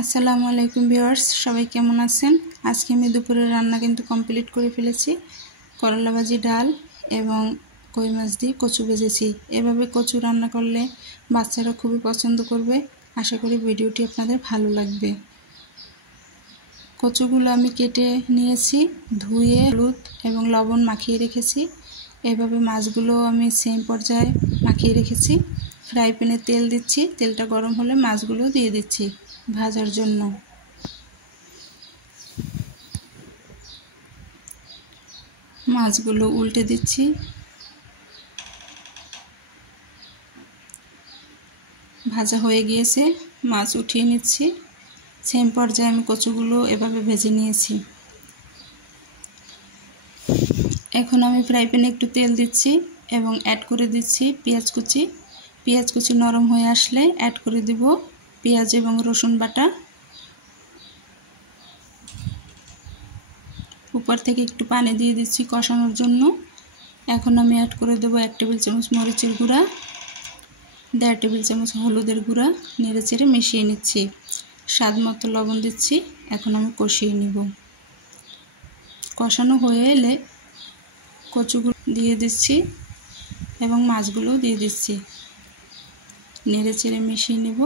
আসসালামু আলাইকুম ভিউয়ার্স, সবাই কেমন আছেন? আজকে আমি দুপুরের রান্না কিন্তু কমপ্লিট করে ফেলেছি। করলা ভাজি, ডাল এবং কই মাছ দিয়ে কচু ভেজেছি। এভাবে কচু রান্না করলে বাচ্চারা খুবই পছন্দ করবে। আশা করি ভিডিওটি আপনাদের ভালো লাগবে। কচুগুলো আমি কেটে নিয়েছি, ধুয়ে হলুদ এবং লবণ মাখিয়ে রেখেছি। এভাবে মাছগুলো আমি সেম পর্যায়ে মাখিয়ে রেখেছি। ফ্রাই প্যানে তেল দিচ্ছি, তেলটা গরম হলে মাছগুলো দিয়ে দিচ্ছি ভাজার জন্য। মাছগুলো উল্টে দিচ্ছি। ভাজা হয়ে গিয়েছে, মাছ উঠিয়ে নিচ্ছি। সেম পর্যায়ে আমি কচুগুলো এভাবে ভেজে নিয়েছি। এখন আমি ফ্রাই প্যানে একটু তেল দিচ্ছি এবং অ্যাড করে দিচ্ছি পেঁয়াজ কুচি। পেঁয়াজ কুচি নরম হয়ে আসলে অ্যাড করে দিব পেঁয়াজ এবং রসুন বাটা। উপর থেকে একটু পানি দিয়ে দিচ্ছি কষানোর জন্য। এখন আমি অ্যাড করে দেবো 1 টেবিল চামচ মরিচের গুঁড়া, 1.5 টেবিল চামচ হলুদের গুঁড়া। নেড়েচেড়ে মিশিয়ে নিচ্ছি। স্বাদ মতো লবণ দিচ্ছি। এখন আমি কষিয়ে নিব। কষানো হয়ে এলে কচুগুলো দিয়ে দিচ্ছি এবং মাছগুলোও দিয়ে দিচ্ছি। নেড়েচেড়ে মিশিয়ে নেব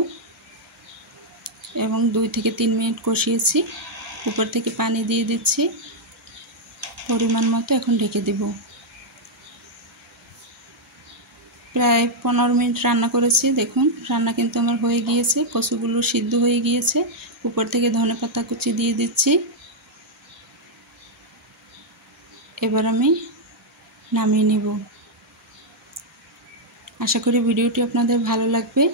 এবং 2 থেকে 3 মিনিট কষিয়েছি। উপর থেকে পানি দিয়ে দিচ্ছি পরিমাণ মতো। এখন ঢেকে দেব। প্রায় 15 মিনিট রান্না করেছি। দেখুন রান্না কিন্তু আমার হয়ে গিয়েছে, কচুগুলো সিদ্ধ হয়ে গিয়েছে। উপর থেকে ধনেপাতা কুচি দিয়ে দিচ্ছি। এবার আমি নামিয়ে নেব। আশা করি ভিডিওটি আপনাদের ভালো লাগবে।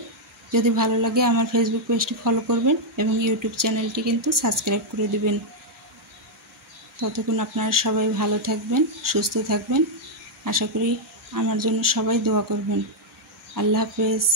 যদি ভালো লাগে আমার ফেসবুক পেজটি ফলো করবেন এবং ইউটিউব চ্যানেলটি কিন্তু সাবস্ক্রাইব করে দেবেন। ততক্ষণ আপনারা সবাই ভালো থাকবেন, সুস্থ থাকবেন। আশা করি আমার জন্য সবাই দোয়া করবেন। আল্লাহ হাফেজ।